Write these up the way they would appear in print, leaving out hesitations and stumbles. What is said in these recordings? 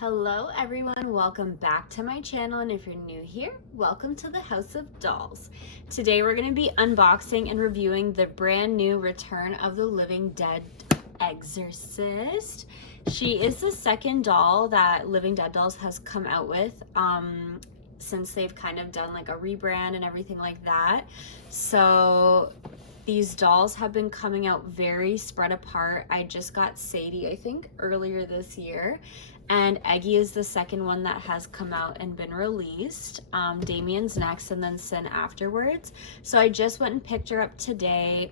Hello everyone, welcome back to my channel, and if you're new here, welcome to the House of Dolls. Today we're going to be unboxing and reviewing the brand new Return of the Living Dead Eggzorcist. She is the second doll that Living Dead Dolls has come out with since they've kind of done like a rebrand and everything like that. So these dolls have been coming out very spread apart. I just got Sadie, I think, earlier this year. And Eggy is the second one that has come out and been released. Damien's next, and then Sin afterwards. So I just went and picked her up today.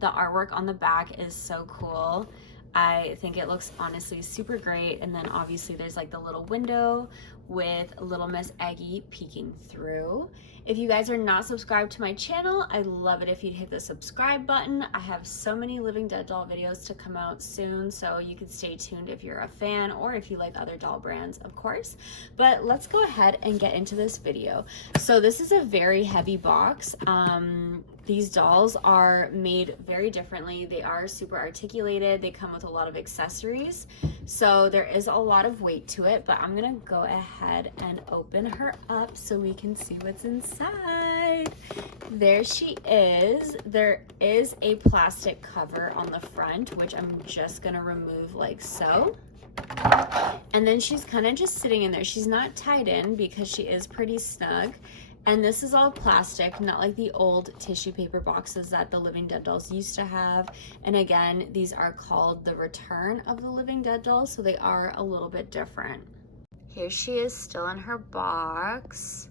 The artwork on the back is so cool. I think it looks honestly super great. And then obviously there's like the little window with little Miss Eggy peeking through. If you guys are not subscribed to my channel, I'd love it if you'd hit the subscribe button. I have so many Living Dead doll videos to come out soon, so you can stay tuned if you're a fan or if you like other doll brands, of course. But let's go ahead and get into this video. So this is a very heavy box. These dolls are made very differently. They are super articulated. They come with a lot of accessories. So there is a lot of weight to it, but I'm gonna go ahead and open her up so we can see what's inside. There she is. There is a plastic cover on the front, which I'm just gonna remove like so. And then she's kind of just sitting in there. She's not tied in because she is pretty snug. And this is all plastic, not like the old tissue paper boxes that the Living Dead dolls used to have. And again, these are called the Return of the Living Dead dolls, so they are a little bit different. Here she is still in her box.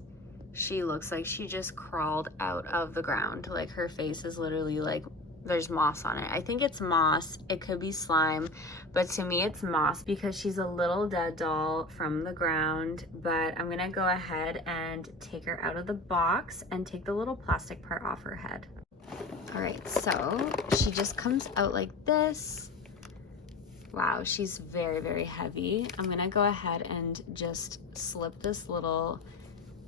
She looks like she just crawled out of the ground. Like her face is literally like there's moss on it. I think it's moss. It could be slime, but to me it's moss because she's a little dead doll from the ground. But I'm gonna go ahead and take her out of the box and take the little plastic part off her head. All right, so she just comes out like this. Wow, she's very, very heavy. I'm gonna go ahead and just slip this little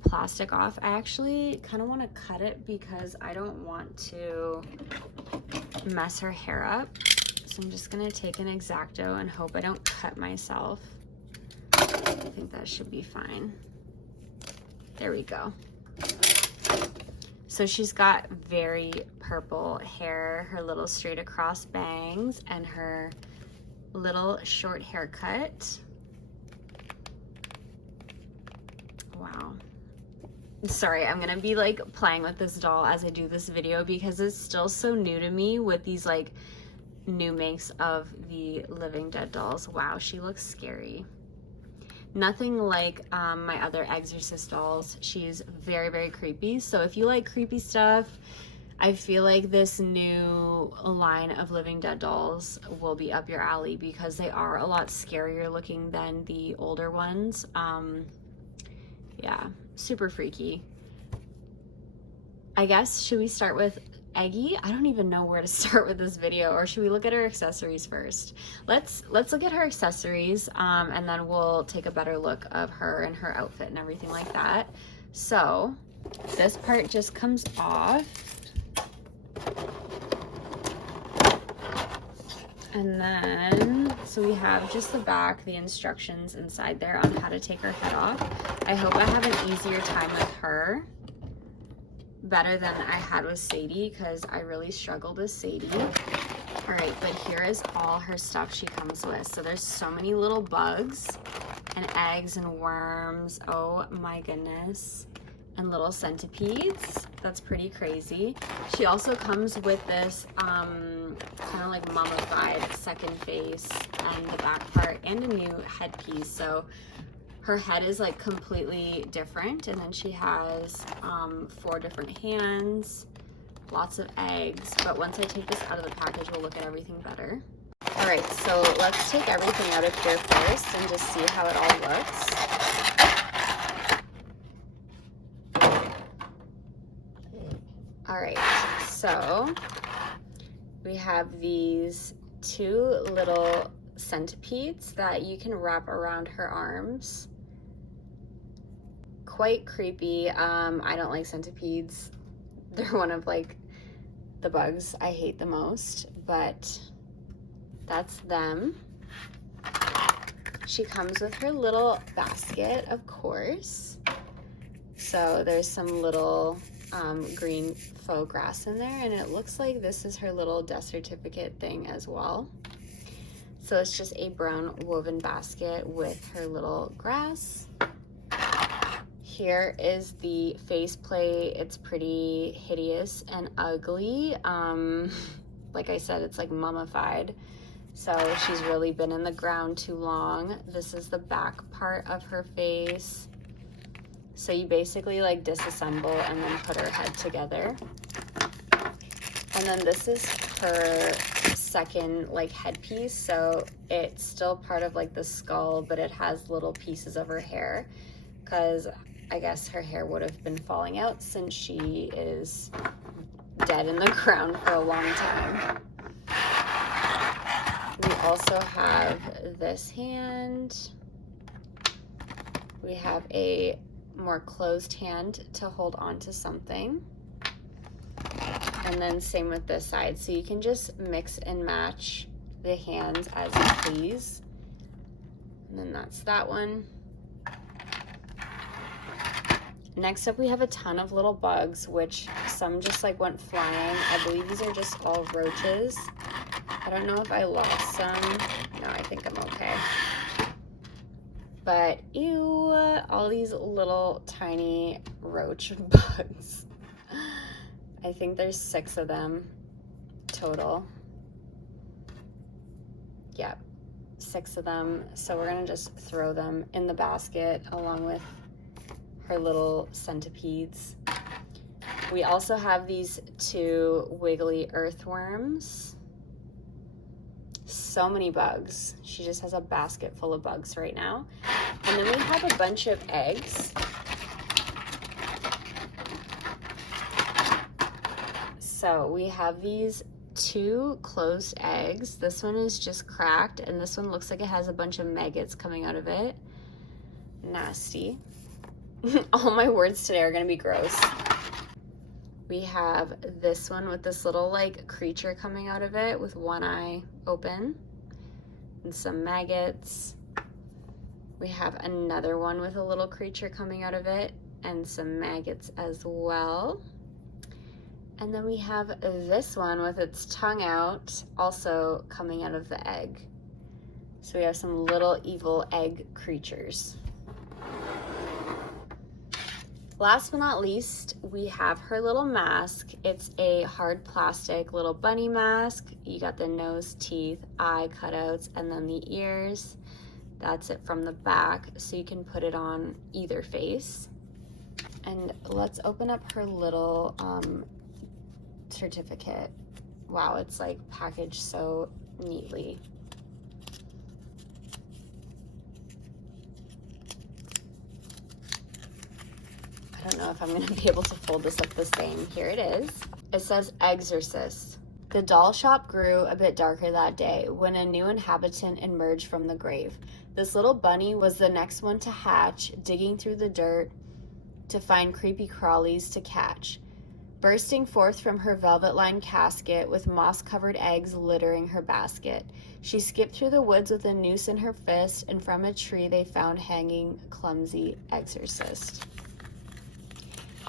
plastic off. I actually kind of want to cut it because I don't want to mess her hair up. So I'm just gonna take an X-Acto and hope I don't cut myself. I think that should be fine. There we go. So she's got very purple hair, her little straight across bangs, and her little short haircut. Wow. Sorry, I'm gonna be like playing with this doll as I do this video because it's still so new to me with these like new makes of the Living Dead dolls. Wow, she looks scary. Nothing like my other Eggzorcist dolls. She's very, very creepy. So if you like creepy stuff, I feel like this new line of Living Dead dolls will be up your alley because they are a lot scarier looking than the older ones. Yeah, super freaky. I guess, should we start with Eggy? I don't even know where to start with this video, or should we look at her accessories first? Let's look at her accessories, and then we'll take a better look of her and her outfit and everything like that. So this part just comes off. And then, so we have just the back, the instructions inside there on how to take her head off. I hope I have an easier time with her, better than I had with Sadie, because I really struggled with Sadie. All right, but here is all her stuff she comes with. So there's so many little bugs and eggs and worms. Oh my goodness. And little centipedes. That's pretty crazy. She also comes with this kind of like mummified second face and the back part and a new headpiece. So her head is like completely different, and then she has 4 different hands, lots of eggs. But once I take this out of the package, we'll look at everything better. All right, so let's take everything out of here first and just see how it all looks. All right, so we have these 2 little centipedes that you can wrap around her arms. Quite creepy. I don't like centipedes. They're one of like the bugs I hate the most, but that's them. She comes with her little basket, of course. So there's some little green faux grass in there, and it looks like this is her little death certificate thing as well. So it's just a brown woven basket with her little grass. Here is the faceplate. It's pretty hideous and ugly. Like I said, it's like mummified. So she's really been in the ground too long. This is the back part of her face. So you basically like disassemble and then put her head together. And then this is her second like headpiece. So it's still part of like the skull, but it has little pieces of her hair, because I guess her hair would have been falling out since she is dead in the ground for a long time. We also have this hand. We have a more closed hand to hold on to something. And then same with this side. So you can just mix and match the hands as you please. And then that's that one. Next up, we have a ton of little bugs, which some just like went flying. I believe these are just all roaches. I don't know if I lost some. No, I think I'm okay. But ew, all these little tiny roach bugs. I think there's 6 of them total. Yep, 6 of them. So we're gonna just throw them in the basket along with her little centipedes. We also have these 2 wiggly earthworms. So many bugs. She just has a basket full of bugs right now. And then we have a bunch of eggs. So we have these 2 closed eggs. This one is just cracked, and this one looks like it has a bunch of maggots coming out of it. Nasty. All my words today are gonna be gross. We have this one with this little like creature coming out of it with one eye open and some maggots. We have another one with a little creature coming out of it and some maggots as well. And then we have this one with its tongue out, also coming out of the egg. So we have some little evil egg creatures. Last but not least, we have her little mask. It's a hard plastic little bunny mask. You got the nose, teeth, eye cutouts, and then the ears. That's it from the back, so you can put it on either face. And let's open up her little certificate. Wow, it's like packaged so neatly. I don't know if I'm going to be able to fold this up the same. Here it is. It says Eggzorcist. The doll shop grew a bit darker that day when a new inhabitant emerged from the grave. This little bunny was the next one to hatch, digging through the dirt to find creepy crawlies to catch. Bursting forth from her velvet-lined casket with moss-covered eggs littering her basket, she skipped through the woods with a noose in her fist, and from a tree they found hanging clumsy Eggzorcist.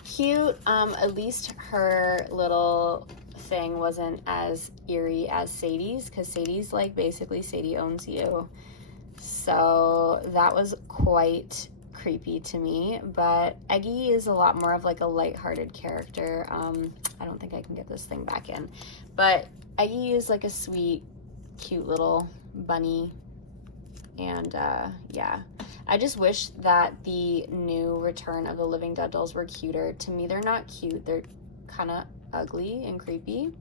Cute. At least her little thing wasn't as eerie as Sadie's, because Sadie's like basically Sadie owns you. So that was quite creepy to me, but Eggy is a lot more of like a lighthearted character. I don't think I can get this thing back in, but Eggy is like a sweet, cute little bunny, and yeah. I just wish that the new Return of the Living Dead dolls were cuter. To me, they're not cute. They're kind of ugly and creepy.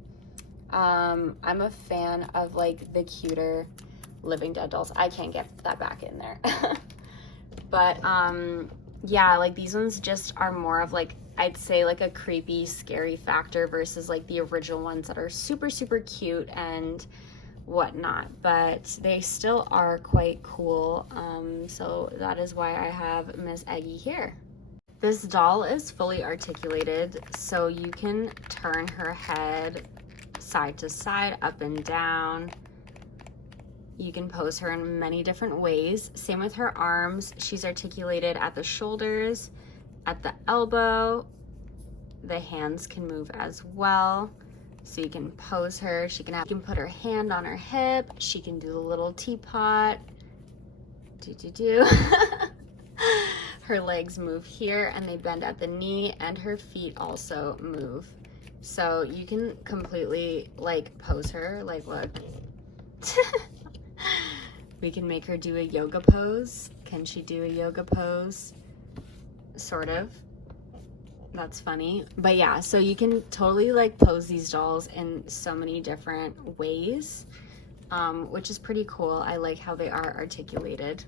I'm a fan of like the cuter Living Dead dolls. I can't get that back in there. But yeah, like these ones just are more of like, I'd say like a creepy, scary factor versus like the original ones that are super, super cute and whatnot, but they still are quite cool. So that is why I have Miss Eggy here. This doll is fully articulated, so you can turn her head side to side, up and down. You can pose her in many different ways. Same with her arms. She's articulated at the shoulders, at the elbow. The hands can move as well. So you can pose her. You can put her hand on her hip. She can do the little teapot. Her legs move here and they bend at the knee, and her feet also move. So you can completely like pose her. Like, look. We can make her do a yoga pose. Can she do a yoga pose? Sort of. That's funny. But yeah, so you can totally like pose these dolls in so many different ways, which is pretty cool. I like how they are articulated.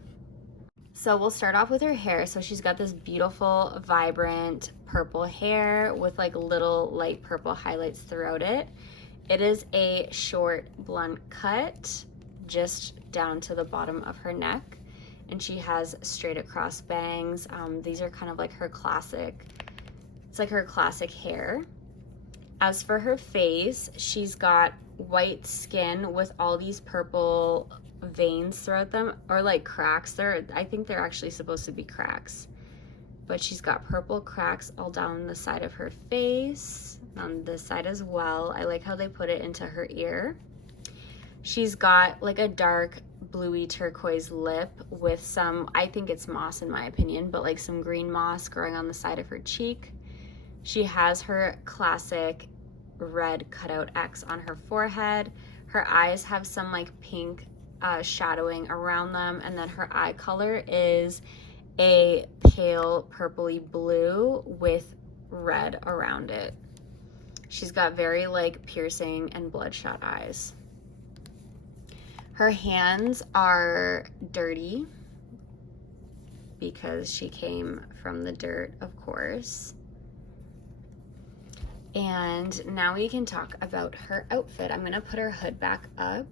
So we'll start off with her hair. So she's got this beautiful, vibrant purple hair with like little light purple highlights throughout it. It is a short blunt cut, just down to the bottom of her neck. And she has straight across bangs. These are kind of like her classic, it's like her classic hair. As for her face, she's got white skin with all these purple veins throughout them, or like cracks. I think they're actually supposed to be cracks, but she's got purple cracks all down the side of her face, on this side as well. I like how they put it into her ear. She's got like a dark bluey turquoise lip with some, I think it's moss in my opinion, but like some green moss growing on the side of her cheek. She has her classic red cutout X on her forehead. Her eyes have some like pink shadowing around them, and then her eye color is a pale purpley blue with red around it. She's got very like piercing and bloodshot eyes. Her hands are dirty because she came from the dirt, of course. And now we can talk about her outfit. I'm gonna put her hood back up.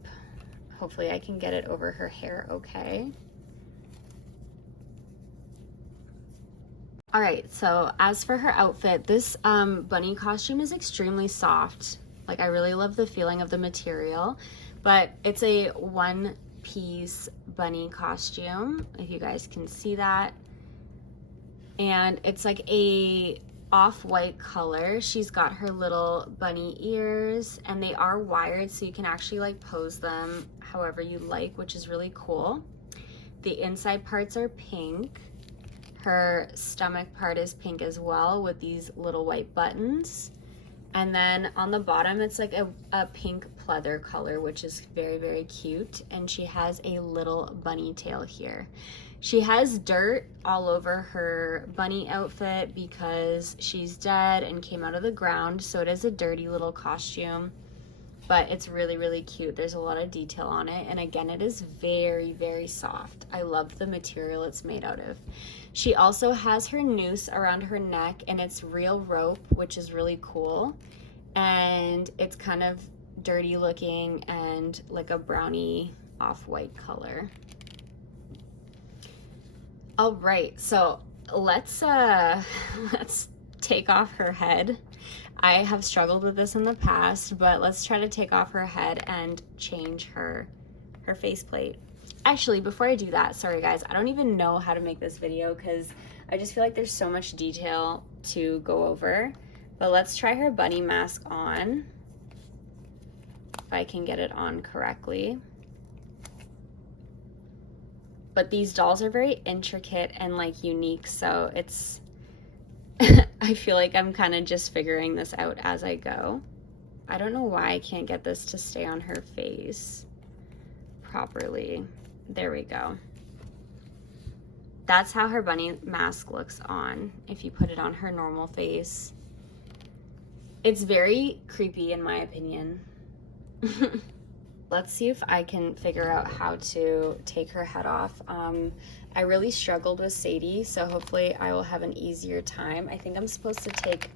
Hopefully I can get it over her hair okay. All right, so as for her outfit, this bunny costume is extremely soft. Like, I really love the feeling of the material, but it's a one-piece bunny costume, if you guys can see that. And it's like a off-white color. She's got her little bunny ears, and they are wired, so you can actually like pose them however you like, which is really cool. The inside parts are pink. Her stomach part is pink as well, with these little white buttons. And then on the bottom, it's like a pink pleather color, which is very, very cute. And she has a little bunny tail here. She has dirt all over her bunny outfit because she's dead and came out of the ground. So it is a dirty little costume, but it's really, really cute. There's a lot of detail on it. And again, it is very, very soft. I love the material it's made out of. She also has her noose around her neck, and it's real rope, which is really cool. And it's kind of dirty looking and like a brownie off-white color. All right, so let's take off her head. I have struggled with this in the past, but let's try to take off her head and change her faceplate. Actually, before I do that, sorry guys, I don't even know how to make this video because I just feel like there's so much detail to go over. But let's try her bunny mask on, if I can get it on correctly. But these dolls are very intricate and like unique, so it's I feel like I'm kind of just figuring this out as I go. I don't know why I can't get this to stay on her face properly. There we go. That's how her bunny mask looks on if you put it on her normal face. It's very creepy in my opinion. Let's see if I can figure out how to take her head off. I really struggled with Sadie, so hopefully I will have an easier time. I think I'm supposed to take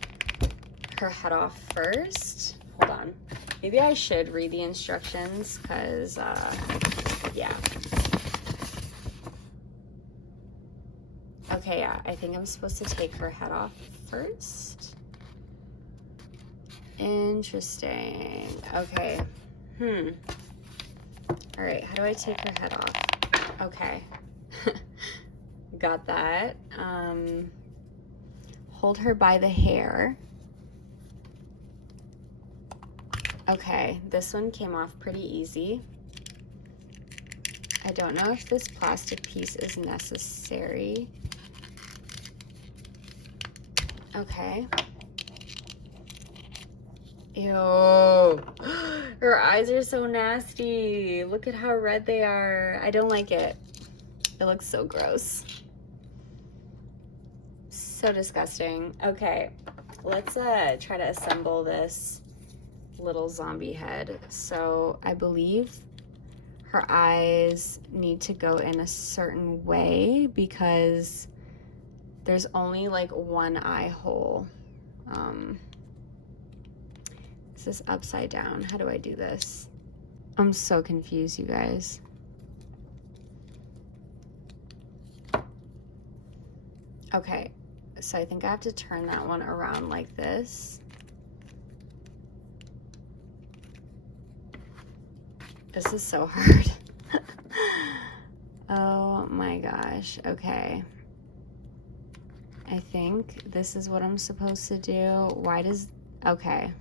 her head off first. Hold on. Maybe I should read the instructions because, yeah. Okay, yeah, I think I'm supposed to take her head off first. Interesting. Okay. All right, how do I take her head off? Okay. Got that. Hold her by the hair. Okay, this one came off pretty easy. I don't know if this plastic piece is necessary. Okay. Ew. Her eyes are so nasty. Look at how red they are. I don't like it. It looks so gross. So disgusting. Okay, let's try to assemble this little zombie head. So I believe her eyes need to go in a certain way because there's only like one eye hole. Is this upside down? How do I do this? I'm so confused, you guys. Okay, so I think I have to turn that one around like this. This is so hard. Oh my gosh, okay. I think this is what I'm supposed to do. Why does, okay.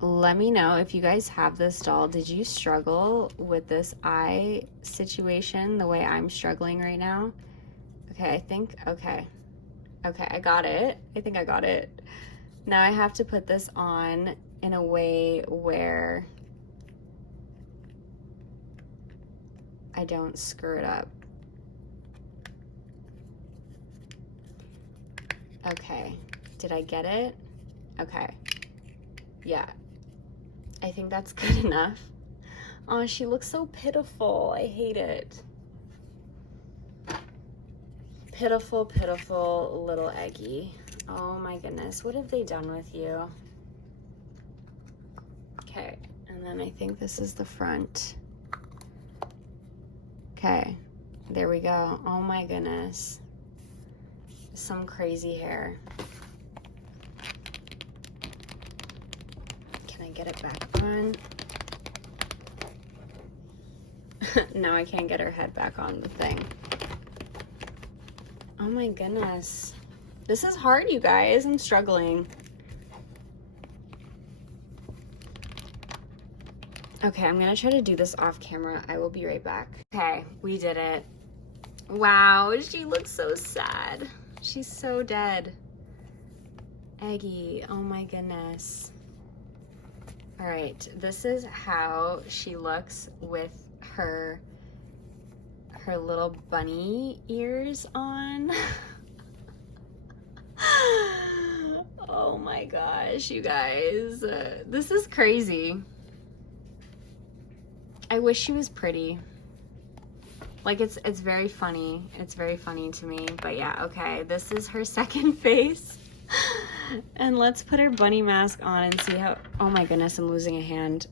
Let me know if you guys have this doll. Did you struggle with this eye situation the way I'm struggling right now? Okay, I think, okay. Okay, I got it. I think I got it. Now I have to put this on in a way where I don't screw it up. Okay, did I get it? Okay, yeah. I think that's good enough. Oh, she looks so pitiful. I hate it. Pitiful, pitiful little Eggy. Oh my goodness, what have they done with you? Okay, and then I think this is the front. Okay, there we go. Oh my goodness. Some crazy hair. Can I get it back on? Now I can't get her head back on the thing. Oh my goodness. This is hard, you guys. I'm struggling. Okay, I'm gonna try to do this off camera. I will be right back. Okay, we did it. Wow, she looks so sad. She's so dead. Eggy, oh my goodness. All right, this is how she looks with her little bunny ears on. Oh my gosh, you guys. This is crazy. I wish she was pretty. Like, it's very funny. It's very funny to me. But yeah, okay, this is her second face. And let's put her bunny mask on and see how, oh my goodness, I'm losing a hand.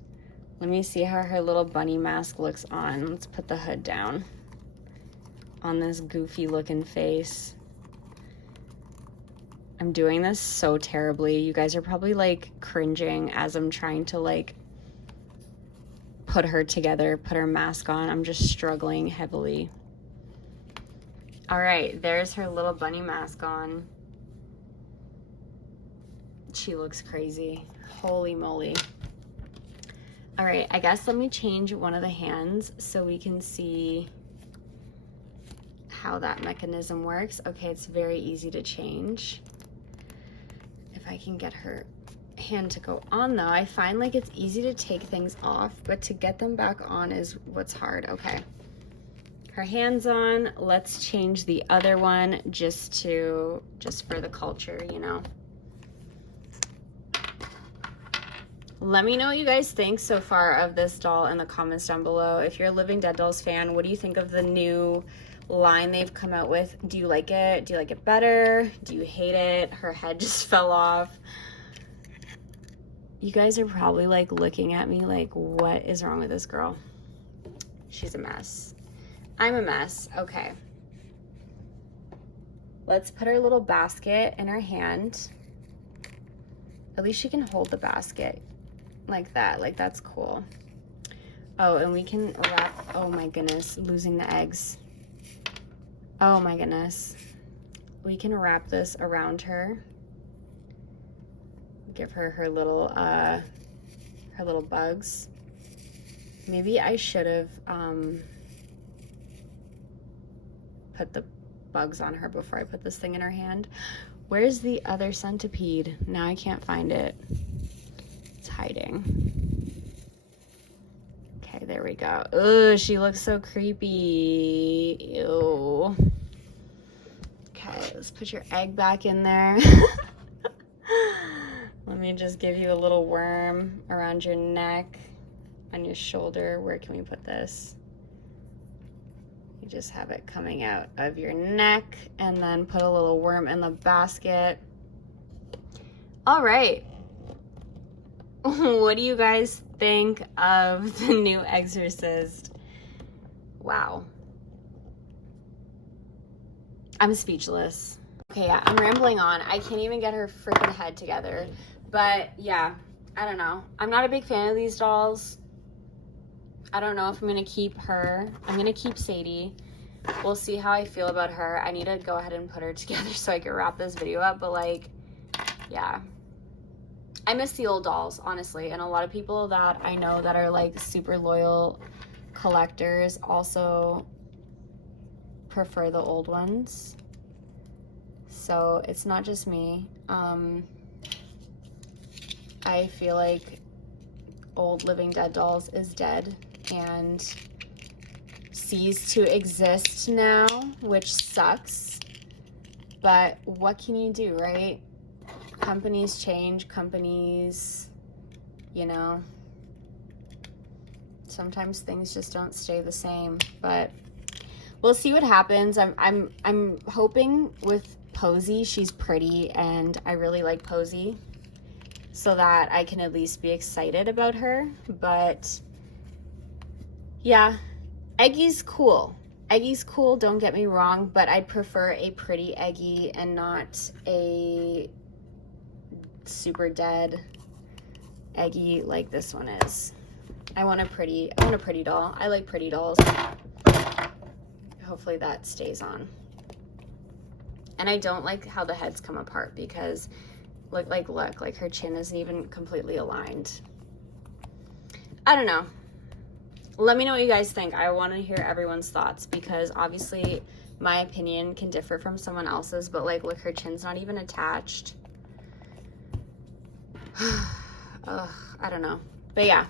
Let me see how her little bunny mask looks on. Let's put the hood down on this goofy looking face. I'm doing this so terribly. You guys are probably like cringing as I'm trying to like put her together, put her mask on. I'm just struggling heavily. All right, there's her little bunny mask on. She looks crazy. Holy moly. All right, I guess let me change one of the hands so we can see how that mechanism works. Okay, it's very easy to change. If I can get her hand to go on though, I find like it's easy to take things off, but to get them back on is what's hard. Okay, her hand's on. Let's change the other one just for the culture, you know. Let me know what you guys think so far of this doll in the comments down below. If you're a Living Dead Dolls fan, what do you think of the new line they've come out with? Do you like it? Do you like it better? Do you hate it? Her head just fell off. You guys are probably like looking at me like, what is wrong with this girl? She's a mess. I'm a mess. Okay. Let's put her little basket in her hand. At least she can hold the basket like that. Like, that's cool. Oh, and we can wrap, oh my goodness, losing the eggs. Oh my goodness. We can wrap this around her. Give her her little bugs. Maybe I should have put the bugs on her before I put this thing in her hand. Where's the other centipede? Now I can't find it. It's hiding. Okay, there we go. Ugh, she looks so creepy. Ew. Okay, let's put your egg back in there. Let me just give you a little worm around your neck, on your shoulder. Where can we put this? You just have it coming out of your neck, and then put a little worm in the basket. All right. What do you guys think of the new Eggzorcist? Wow. I'm speechless. Okay, yeah, I'm rambling on. I can't even get her freaking head together. But yeah, I don't know. I'm not a big fan of these dolls. I don't know if I'm gonna keep her. I'm gonna keep Sadie. We'll see how I feel about her. I need to go ahead and put her together so I can wrap this video up. But like, yeah. I miss the old dolls, honestly. And a lot of people that I know that are like super loyal collectors also prefer the old ones. So it's not just me. I feel like old Living Dead dolls is dead and ceased to exist now, which sucks. But what can you do, right? Companies change, companies, you know, sometimes things just don't stay the same. But we'll see what happens. I'm hoping with Posy, she's pretty, and I really like Posy, so that I can at least be excited about her. But yeah, Eggy's cool. Eggy's cool, don't get me wrong, but I'd prefer a pretty Eggy and not a super dead Eggy like this one is. I want a pretty doll. I like pretty dolls. Hopefully that stays on. And I don't like how the heads come apart, because look, her chin isn't even completely aligned. I don't know. Let me know what you guys think. I want to hear everyone's thoughts, because obviously my opinion can differ from someone else's, but like, look, her chin's not even attached. Ugh, I don't know. But yeah,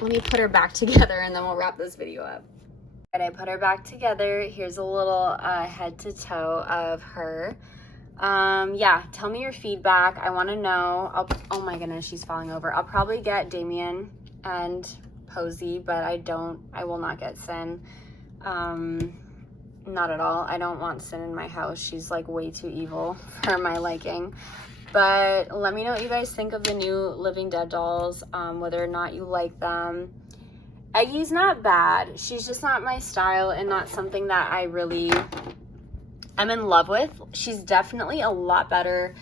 let me put her back together and then we'll wrap this video up. And I put her back together. Here's a little head to toe of her. Yeah, tell me your feedback. I want to know. Oh my goodness, she's falling over. I'll probably get Damien and Posy, but I will not get Sin. Not at all. I don't want Sin in my house. She's like way too evil for my liking. But let me know what you guys think of the new Living Dead dolls, whether or not you like them. Eggy's not bad. She's just not my style and not something that I really am in love with. She's definitely a lot better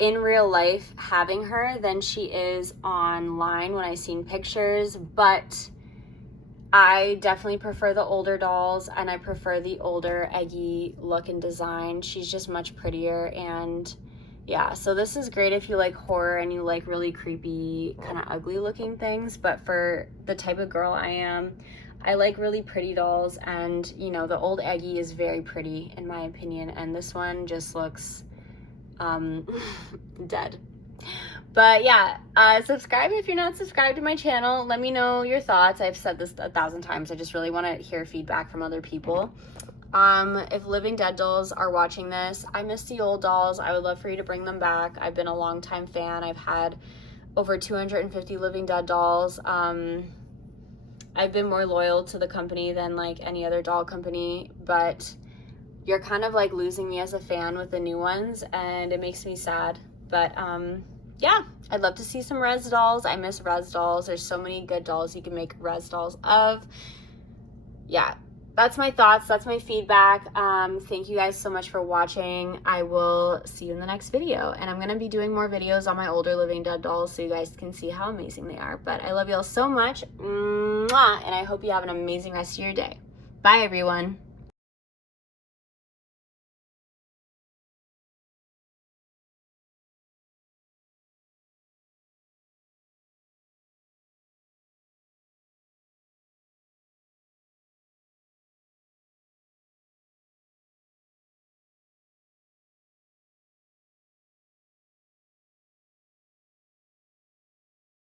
in real life having her than she is online when I've seen pictures, but I definitely prefer the older dolls, and I prefer the older Eggy look and design. She's just much prettier. And yeah, so this is great if you like horror and you like really creepy, kind of ugly looking things. But for the type of girl I am, I like really pretty dolls. And you know, the old Eggy is very pretty in my opinion, and this one just looks dead. But yeah, subscribe if you're not subscribed to my channel. Let me know your thoughts. I've said this 1,000 times. I just really want to hear feedback from other people. If Living Dead dolls are watching this, I miss the old dolls. I would love for you to bring them back. I've been a long time fan. I've had over 250 Living Dead dolls. I've been more loyal to the company than like any other doll company, but you're kind of like losing me as a fan with the new ones, and it makes me sad. But yeah, I'd love to see some res dolls. I miss res dolls. There's so many good dolls you can make res dolls of. Yeah, that's my thoughts. That's my feedback. Thank you guys so much for watching. I will see you in the next video. And I'm going to be doing more videos on my older living dead dolls so you guys can see how amazing they are. But I love you all so much. Mwah, and I hope you have an amazing rest of your day. Bye, everyone.